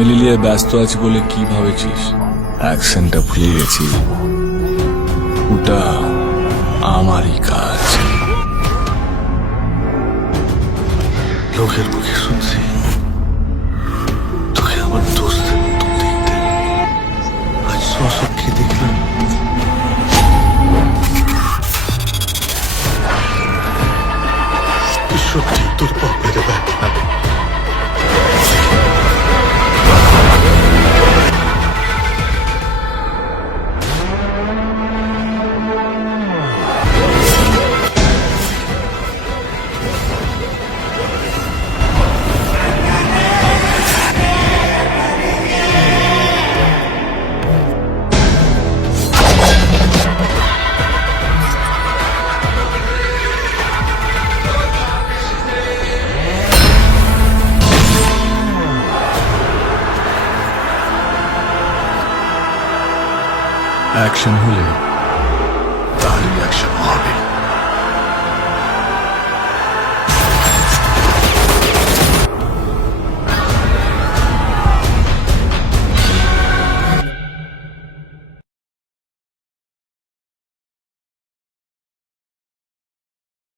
Family নিয়ে ব্যস্ত আছি বলে কি ভাবেছিস? অ্যাকশনটা ভুলে গেছি, ওটা আমারই কাজ। লোকের মুখে শুনছি তোকে আমার দোস্তের মতো দেখতে, আজ স্বচক্ষে দেখলাম তুই সত্যি তোর বাপের ব্যাখ্যা। অ্যাকশন হলে তার রিয়াকশন হবে।